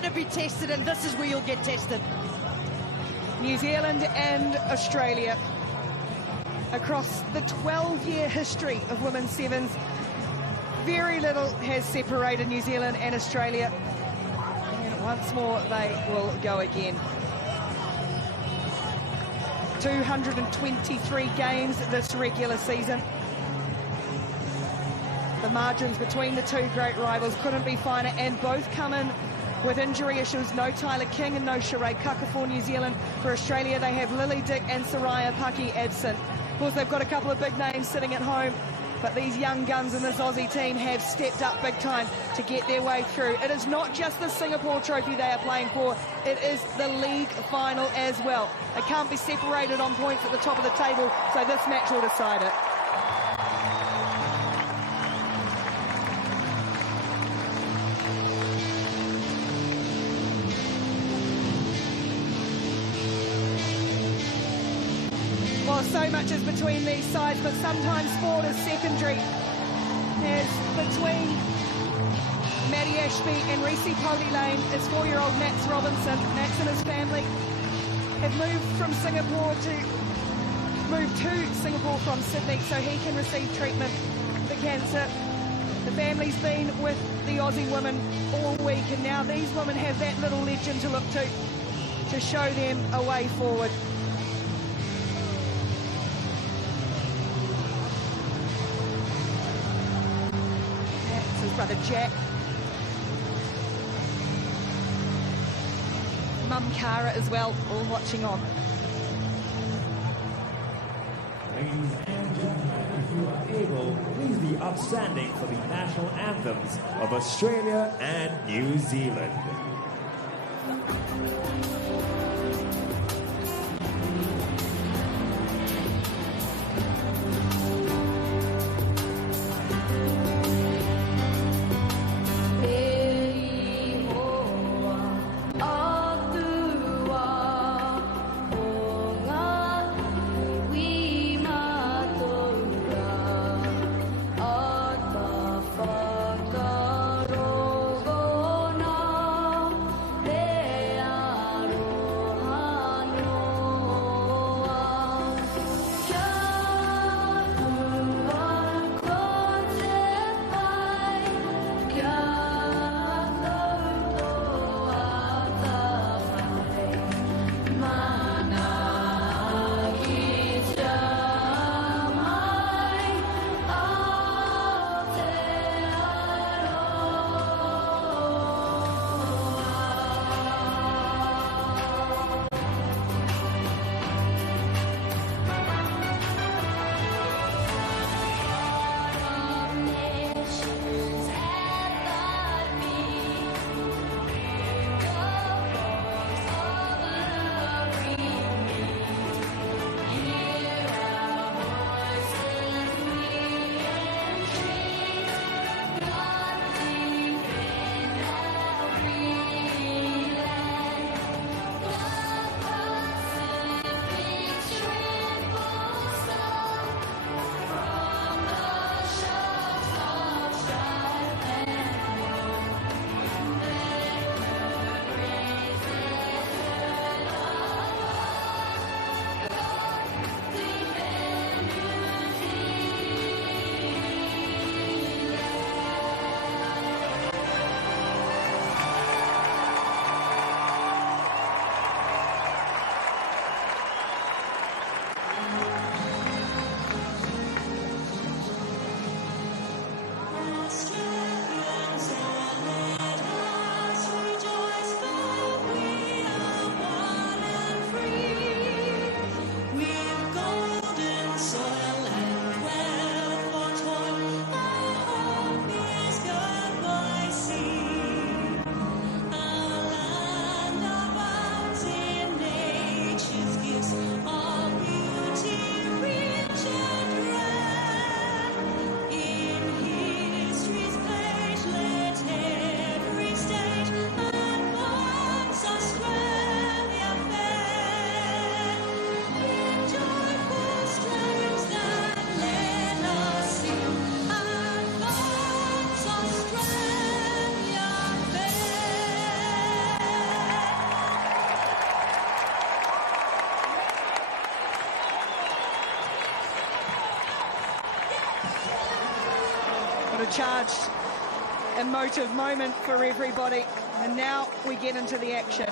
want to be tested, and this is where you'll get tested. New Zealand and Australia. Across the 12-year history of women's sevens, very little has separated New Zealand and Australia. And once more, they will go again. 223 games this regular season. The margins between the two great rivals couldn't be finer, and both come in with injury issues. No Tyler King and no Sheree Kaka for New Zealand. For Australia, they have Lily Dick and Soraya Paki absent. Of course, they've got a couple of big names sitting at home, but these young guns in this Aussie team have stepped up big time to get their way through. It is not just the Singapore trophy they are playing for, it is the league final as well. They can't be separated on points at the top of the table, so this match will decide it. Well, so much is between these sides, but sometimes sport is secondary. As between Maddie Ashby and Reese Pody Lane is 4-year-old Max Robinson. Max and his family have moved to Singapore from Sydney so he can receive treatment for cancer. The family's been with the Aussie women all week, and now these women have that little legend to look to show them a way forward. His brother Jack, mum Cara as well, all watching on. Ladies and gentlemen, if you are able, please be upstanding for the national anthems of Australia and New Zealand. charged, emotive moment for everybody. And now we get into the action.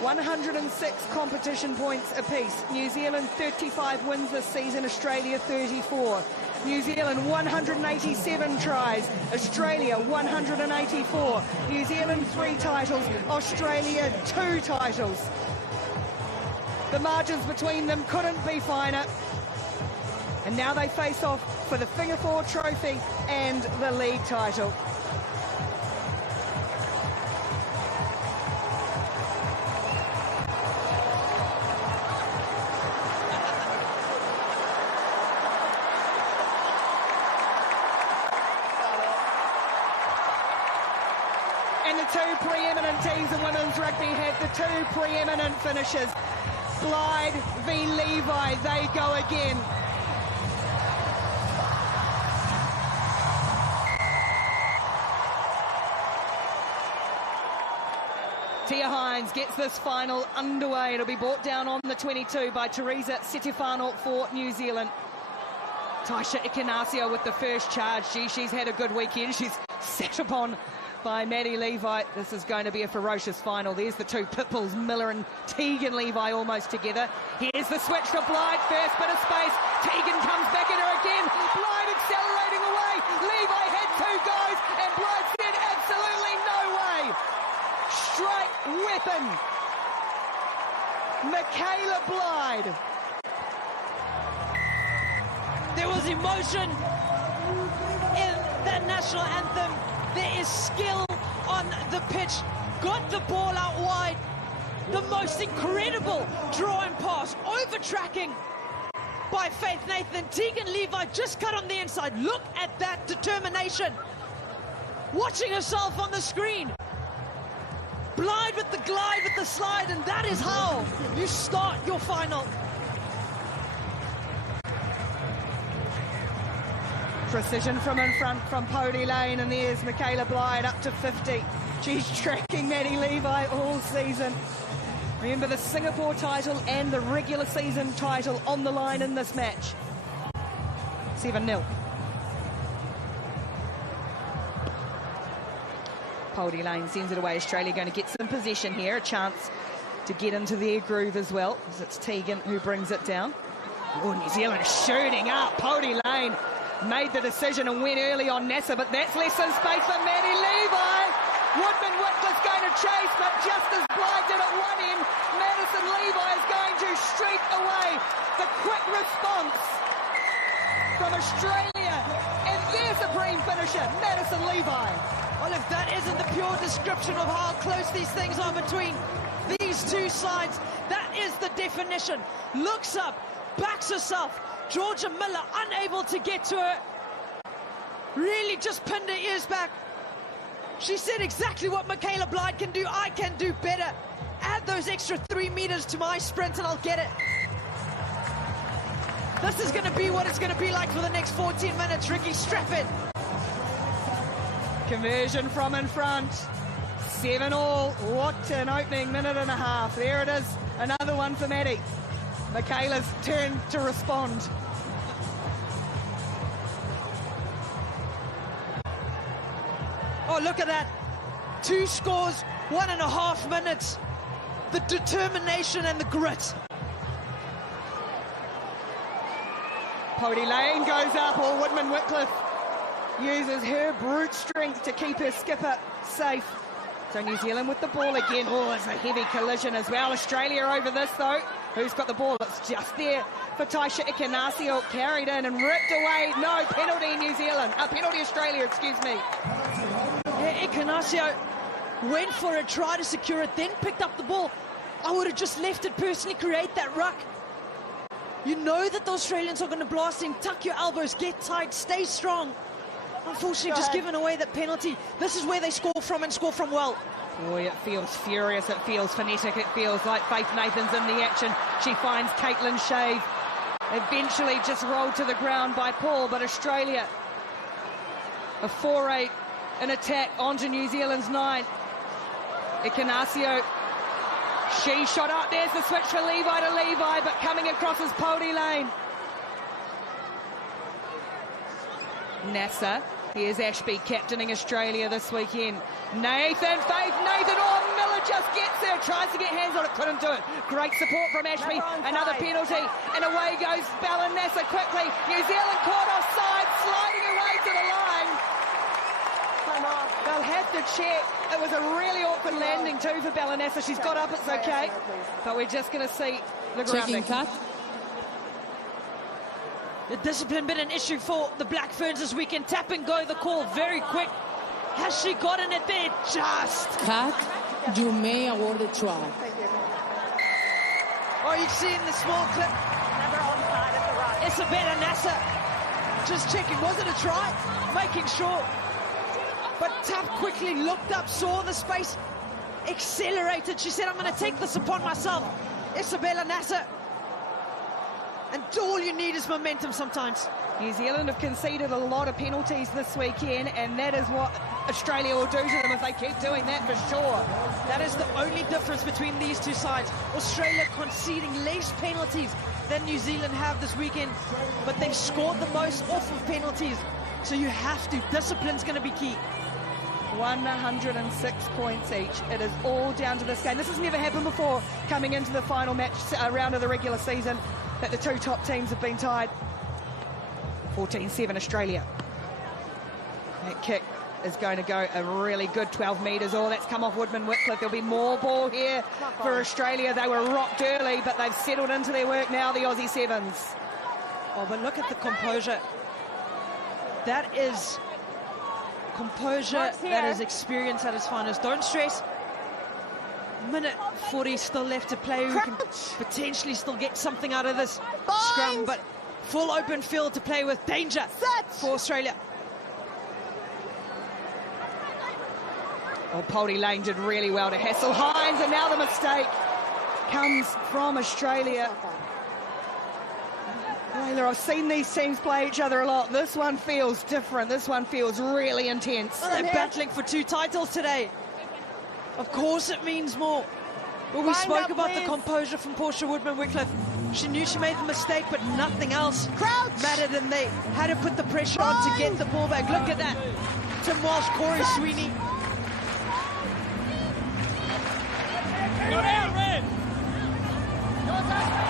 106 competition points apiece. New Zealand 35 wins this season, Australia 34. New Zealand 187 tries, Australia 184. New Zealand 3 titles, Australia 2 titles. The margins between them couldn't be finer. And now they face off for the Finger Four trophy and the league title. And the two preeminent teams in women's rugby had the two preeminent finishes. Blyde v Levi, they go again. Tia Hines gets this final underway. It'll be brought down on the 22 by Teresa Setefano for New Zealand. Taisha Ikenasio with the first charge. She's had a good weekend. She's sat upon by Maddie Levi. This is going to be a ferocious final. There's the two pitbulls, Miller and Tegan Levi, almost together. Here's the switch to Blyde. First bit of space. Tegan comes back at her again. Blyde accelerating away. Levi had 2 goes, and Blyde said absolutely no way. Straight weapon. Michaela Blyde. There was emotion in that national anthem. There is skill on the pitch. Got the ball out wide. The most incredible drawing pass, over-tracking by Faith Nathan. Tegan Levi just cut on the inside. Look at that determination. Watching herself on the screen. Blyde with the glide, with the slide, and that is how you start your final. Precision from in front from Pody Lane, and there's Michaela Blyde up to 50. She's tracking Maddie Levi all season. Remember, the Singapore title and the regular season title on the line in this match. 7-0. Pody Lane sends it away. Australia going to get some possession here, a chance to get into their groove as well, as it's Tegan who brings it down. Oh, New Zealand shooting up. Pody Lane made the decision and went early on Nasser, but that's less in space for Maddie Levi. Woodman Whitcliffe's going to chase, but just as Blyde did at one end, Madison Levi is going to streak away. The quick response from Australia, and their supreme finisher, Madison Levi. Well, if that isn't the pure description of how close these things are between these two sides, that is the definition. Looks up, backs herself. Georgia Miller unable to get to her. Really just pinned her ears back. She said exactly what Michaela Blyde can do. I can do better. Add those extra 3 meters to my sprint and I'll get it. This is going to be what it's going to be like for the next 14 minutes. Ricky, strap in. Conversion from in front. 7-all. What an opening minute and a half. There it is. Another one for Maddie. Michaela's turn to respond. Oh, look at that. 2 scores, 1.5 minutes. The determination and the grit. Pody Lane goes up, or Woodman Whitcliffe uses her brute strength to keep her skipper safe. So New Zealand with the ball again. Oh, it's a heavy collision as well. Australia over this though. Who's got the ball? It's just there for Taisha Ikenasio, carried in and ripped away. No, penalty New Zealand. Penalty Australia, excuse me. Yeah, Ikenasio went for it, tried to secure it, then picked up the ball. I would have just left it personally, create that ruck. You know that the Australians are going to blast in. Tuck your elbows, get tight, stay strong. Unfortunately, just giving away that penalty. This is where they score from and score from well. Boy, it feels furious, it feels phonetic, it feels like Faith Nathan's in the action. She finds Caitlin Shave. Eventually just rolled to the ground by Paul, but Australia, a 4-8 an attack onto New Zealand's 9. Ikenasio, she shot up. There's the switch for Levi to Levi, but coming across is Pody Lane. Nasser Here's Ashby captaining Australia this weekend. Nathan, oh, Miller just gets there, tries to get hands on it, couldn't do it. Great support from Ashby, another penalty, and away goes Balanassa quickly. New Zealand caught offside, sliding away to the line. They'll have to check. It was a really awkward landing too for Balanassa. She's got up, it's okay. But we're just going to see the grounding. Cut. The discipline been an issue for the Black Ferns this weekend. Tap and go, the call very quick. Has she gotten it there? Just. Cut. You may award a try. Oh, you see in the small clip. Never onside at the right. Isabella Nasser just checking. Was it a try? Making sure. But Tap quickly looked up, saw the space, accelerated. She said, I'm going to take this upon myself. Isabella Nasser. And all you need is momentum sometimes. New Zealand have conceded a lot of penalties this weekend, and that is what Australia will do to them if they keep doing that for sure. That is the only difference between these two sides. Australia conceding less penalties than New Zealand have this weekend, but they've scored the most off of penalties. So you have to. Discipline's going to be key. 106 points each. It is all down to this game. This has never happened before coming into the final match round of the regular season, that the two top teams have been tied. 14-7 Australia. That kick is going to go a really good 12 metres. Oh, that's come off Woodman-Whitcliffe. There'll be more ball here for Australia. They were rocked early, but they've settled into their work now, the Aussie Sevens. Oh, but look at the composure. That is composure, that is experience at its finest. Don't stress. Minute 40 still left to play. We can potentially still get something out of this scrum, but full open field to play with. Danger for Australia. Oh, Poldy Lane did really well to hassle Hines, and now the mistake comes from Australia. Layla, I've seen these teams play each other a lot. This one feels different. This one feels really intense. They're battling for 2 titles today. Of course it means more. But we spoke about the composure from Portia Woodman-Whitcliffe. She knew she made the mistake, but nothing else mattered, and they had to put the pressure on to get the ball back. Look at that. Tim Walsh, Corey Sweeney.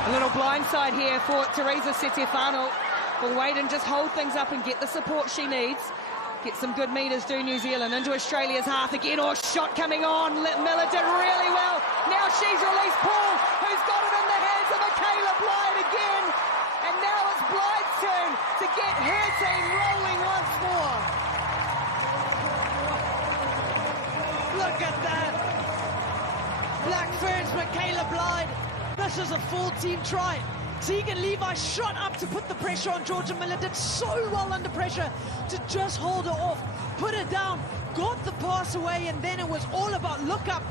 A little blindside here for Teresa Setefano. Will wait and just hold things up and get the support she needs. Get some good metres, do New Zealand. Into Australia's half again. Oh, shot coming on. Miller did really well. Now she's released Paul, who's got it in the hands of Michaela Blythe again. And now it's Blythe's turn to get her team rolling once more. Look at that. Black Ferns, Michaela Blythe. This is a full team try. Tegan Levi shot up to put the pressure on. Georgia Miller did so well under pressure to just hold her off, put her down, got the pass away, and then it was all about look up,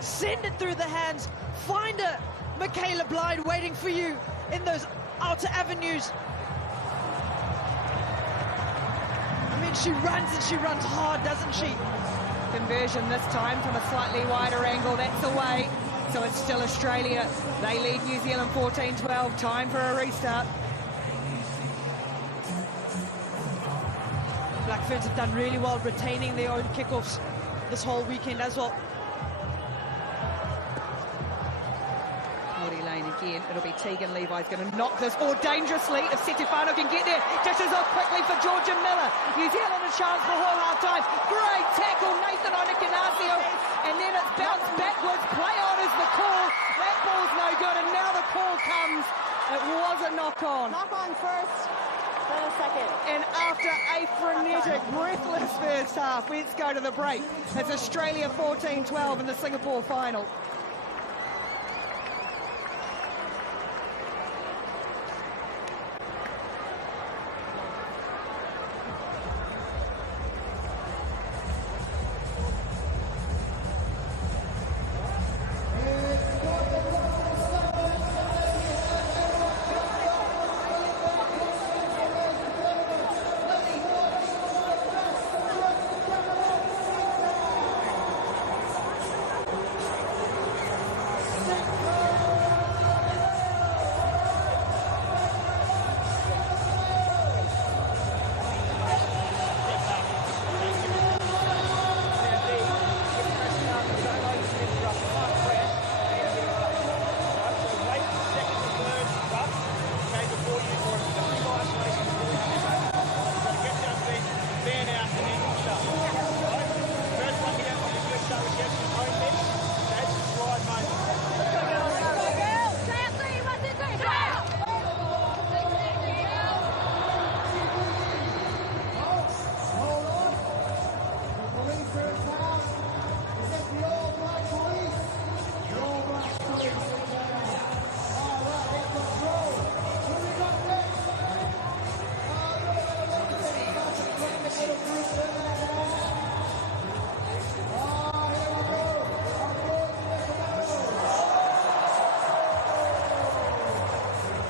send it through the hands, find her. Michaela Blythe waiting for you in those outer avenues. I mean, she runs and she runs hard, doesn't she? Conversion this time from a slightly wider angle. That's away. So it's still Australia. They lead New Zealand 14-12. Time for a restart. Black Ferns have done really well retaining their own kickoffs this whole weekend as well. Poldy Lane again. It'll be Tegan Levi's going to knock this more dangerously if Setefano can get there. Dishes off quickly for Georgia Miller. New Zealand a chance for her half-time. Great tackle, Nathan Onikanasio. And then it's bounced backwards. Play on is the call. That ball's no good, and now the call comes. It was a knock-on. Knock-on first, then a second. And after a frenetic, breathless first half, let's go to the break. It's Australia 14-12 in the Singapore final.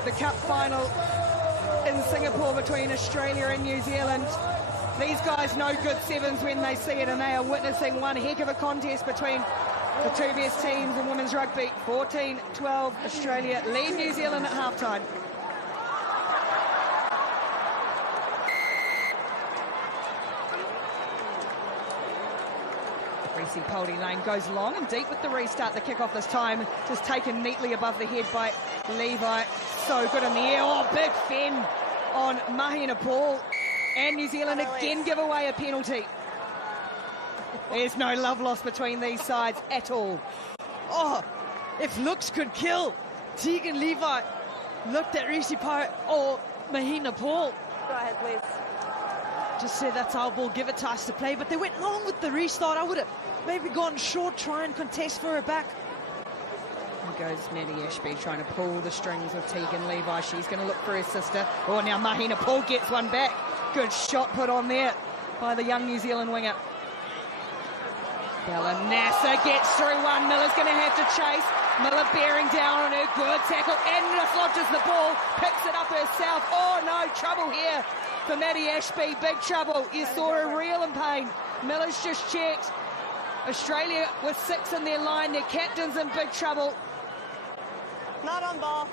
the cup final in Singapore between Australia and New Zealand. These guys know good sevens when they see it, and they are witnessing one heck of a contest between the two best teams in women's rugby. 14-12, Australia lead New Zealand at halftime. Poldy Lane goes long and deep with the restart. The kickoff this time just taken neatly above the head by Levi. So good in the air. Oh, big fen on Mahina Paul. And New Zealand again give away a penalty. There's no love lost between these sides at all. Oh, if looks could kill, Tegan Levi looked at Reece or Mahina Paul. Go ahead, please. Just said that's our ball, give it to us to play. But they went long with the restart. I would have maybe gone short, try and contest for her back. Here goes Maddie Ashby trying to pull the strings with Tegan Levi. She's going to look for her sister. Oh, now Mahina Paul gets one back. Good shot put on there by the young New Zealand winger. Bella Nasser gets through one. Miller's going to have to chase. Miller bearing down on her. Good tackle. And dislodges the ball. Picks it up herself. Oh, no. Trouble here for Maddie Ashby. Big trouble. You saw her reel in pain. Miller's just checked. Australia with 6 in their line. Their captain's in big trouble. Not on ball.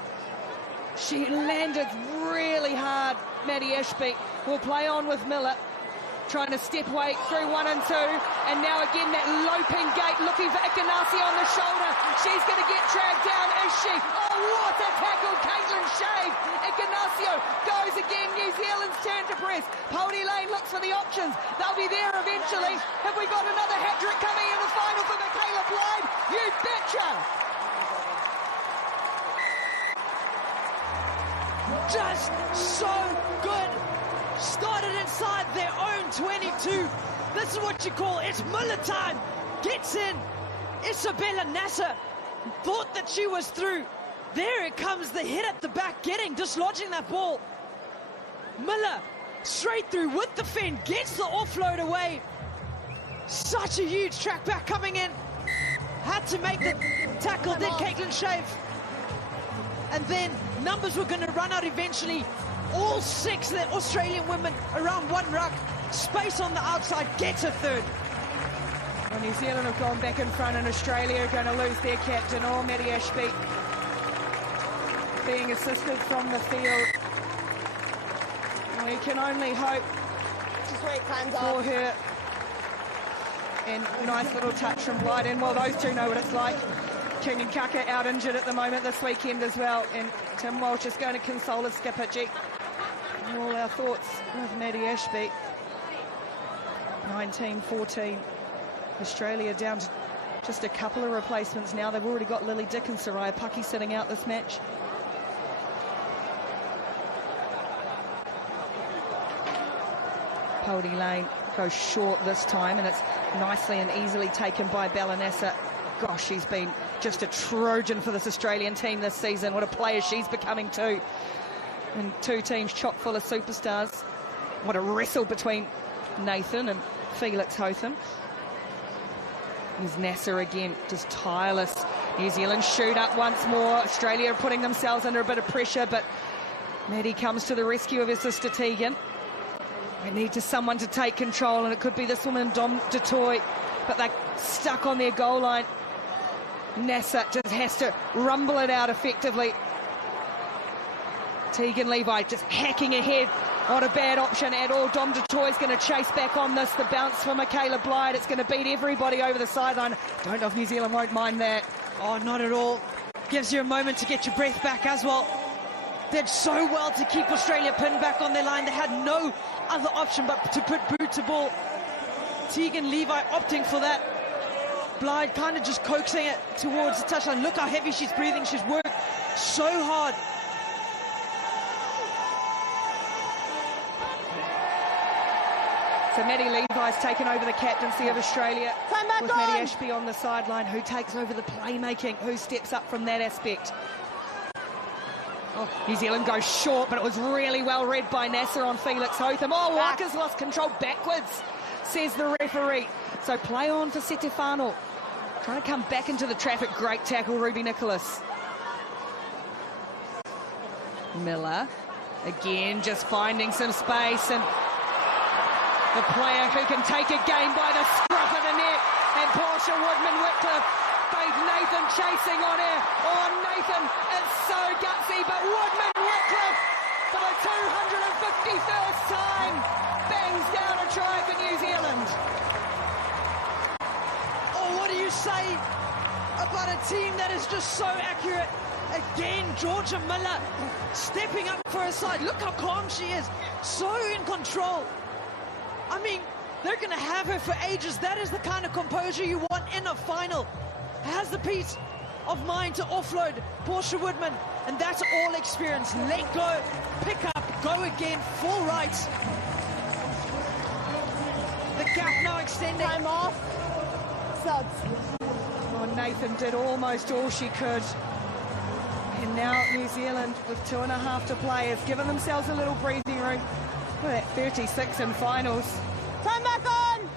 She landed really hard, Maddie Ashby. Will play on with Miller. Trying to step away through 1 and 2. And now again that loping gate looking for Ignacio on the shoulder. She's going to get dragged down, is she? Oh, what a tackle, Caitlin Shave. Ignacio goes again. New Zealand's turn to press. Poldy Lane looks for the options. They'll be there eventually. Have we got another hat-trick coming in the final for Michaela Blythe? You betcha! Just so good. Started inside their own 22. This is what you call it's Miller time. Gets in. Isabella Nasser thought that she was through. There it comes, the hit at the back, dislodging that ball. Miller straight through with the fin, gets the offload away. Such a huge track back coming in. Had to make the tackle, did Caitlin Shave. And then numbers were going to run out eventually. All 6 the Australian women around one ruck. Space on the outside, gets a third. Well, New Zealand have gone back in front, and Australia are going to lose their captain, Maddie Ashby, being assisted from the field. We can only hope Just wait, time's for off. her. And nice little touch from Blythe. And well, those two know what it's like. King and Kaka out injured at the moment this weekend as well. And Tim Walsh is going to console his skipper, G. All our thoughts with Maddie Ashby. 19-14. Australia down to just a couple of replacements now. They've already got Lily Dick and Soraya Pucky sitting out this match. Poldy Lane goes short this time, and it's nicely and easily taken by Ballanessa. Gosh, she's been just a Trojan for this Australian team this season. What a player she's becoming too. And 2 teams chock full of superstars. What a wrestle between Nathan and Felix Hotham. Here's Nasser again, just tireless. New Zealand shoot up once more. Australia are putting themselves under a bit of pressure, but Maddie comes to the rescue of her sister Tegan. We need someone to take control, and it could be this woman, Dom DeToy, but they're stuck on their goal line. Nasser just has to rumble it out effectively. Tegan Levi just hacking ahead. Not a bad option at all. Dom DeToy's going to chase back on this. The bounce for Michaela Blythe. It's going to beat everybody over the sideline. Don't know if New Zealand won't mind that. Oh, not at all. Gives you a moment to get your breath back as well. Did so well to keep Australia pinned back on their line. They had no other option but to put boot to ball. Tegan Levi opting for that. Blythe kind of just coaxing it towards the touchline. Look how heavy she's breathing. She's worked so hard. So Maddie Levi's taken over the captaincy of Australia with Maddie Ashby on the sideline. Who takes over the playmaking? Who steps up from that aspect? Oh, New Zealand goes short, but it was really well read by Nasser on Felix Hotham. Oh, Walker's lost control backwards, says the referee. So play on for Setefano. Trying to come back into the traffic. Great tackle, Ruby Nicholas. Miller, again, just finding some space, and the player who can take a game by the scruff of the neck, and Portia Woodman-Whitcliffe, Faith Nathan chasing on her. Oh, Nathan, it's so gutsy, but Woodman-Whitcliffe, for the 251st time, bangs down a try for New Zealand. Oh, what do you say about a team that is just so accurate? Again, Georgia Miller stepping up for her side. Look how calm she is, so in control. I mean, they're going to have her for ages. That is the kind of composure you want in a final. Has the peace of mind to offload Portia Woodman, and that's all experience. Let go, pick up, go again, full right. The gap now extending. Time off. Subs. Oh, Nathan did almost all she could. And now New Zealand, with 2.5 to play, have given themselves a little breathing room. Look at that 36 in finals. Time back on.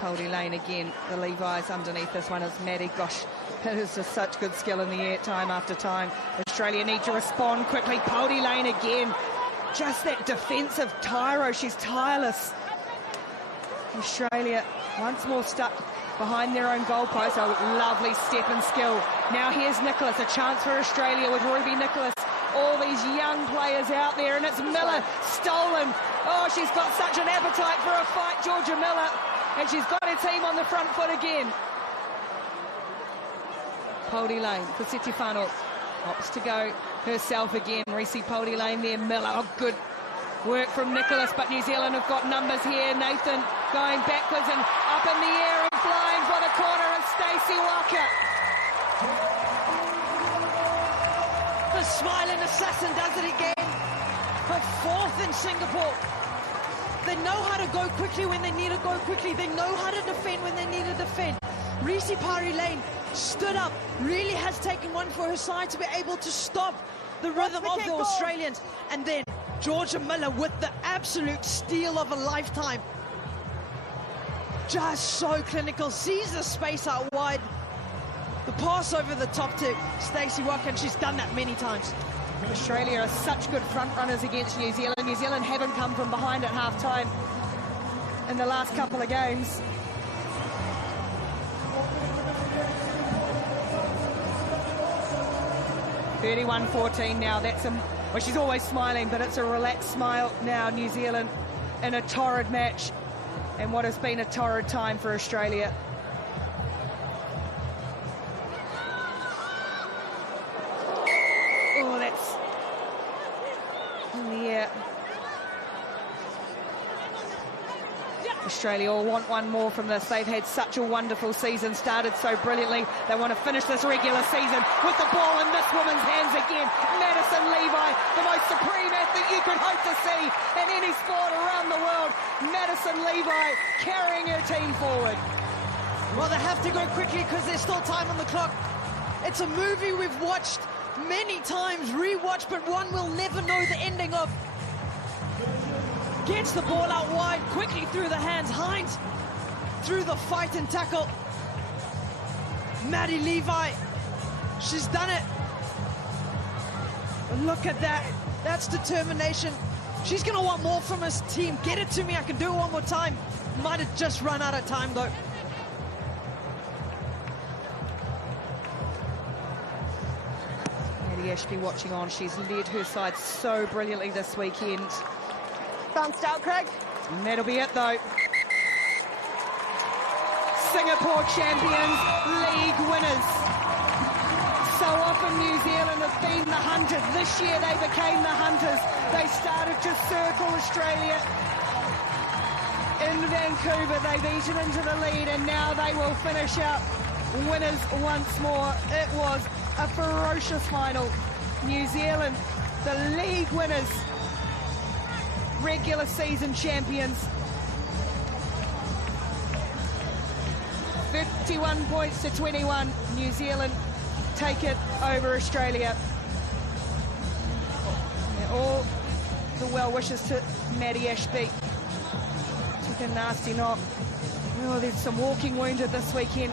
Goldie Lane again, the Levi's underneath this one is Maddie. Gosh, it is just such good skill in the air time after time. Australia need to respond quickly. Goldie Lane again, just that defensive tyro, she's tireless. Australia once more stuck behind their own goalpost. Oh, lovely step and skill. Now here's Nicholas, a chance for Australia with Ruby Nicholas. All these young players out there, and it's Miller, stolen. Oh, she's got such an appetite for a fight, Georgia Miller. And she's got her team on the front foot again. Goldie Lane for Setifano. Opts to go herself again. Reese Goldie Lane there. Miller. Oh, good work from Nicholas, but New Zealand have got numbers here. Nathan going backwards and up in the air and flying for the corner, and Stacey Walker. The smiling assassin does it again. Her fourth in Singapore. They know how to go quickly when they need to go quickly. They know how to defend when they need to defend. Reese Pari Lane stood up, really has taken one for her side to be able to stop the rhythm of the Australians. And then Georgia Miller with the absolute steal of a lifetime. Just so clinical, sees the space out wide. The pass over the top to Stacey Walker, and she's done that many times. Australia are such good front runners against New Zealand. New Zealand haven't come from behind at half-time in the last couple of games. (31-14) now. That's well, she's always smiling, but it's a relaxed smile now. New Zealand in a torrid match, and what has been a torrid time for Australia. Australia all want one more from this. They've had such a wonderful season, started so brilliantly. They want to finish this regular season with the ball in this woman's hands again. Madison Levi, the most supreme athlete you could hope to see in any sport around the world. Madison Levi carrying her team forward. Well, they have to go quickly because there's still time on the clock. It's a movie we've watched many times, rewatched, but one we'll never know the ending of. Gets the ball out wide, quickly through the hands. Hines through the fight and tackle. Maddie Levi, she's done it. Look at that. That's determination. She's going to want more from his team. Get it to me. I can do it one more time. Might have just run out of time, though. Maddie Ashby watching on. She's led her side so brilliantly this weekend. Bounced out, Craig. And that'll be it, though. Singapore champions, league winners. So often New Zealand have been the hunters. This year they became the hunters. They started to circle Australia. In Vancouver, they've eaten into the lead, and now they will finish out winners once more. It was a ferocious final. New Zealand, the league winners, regular season champions. 51 points to 21. New Zealand take it over Australia. All the well wishes to Maddie Ashby. Took a nasty knock. Oh, there's some walking wounded this weekend.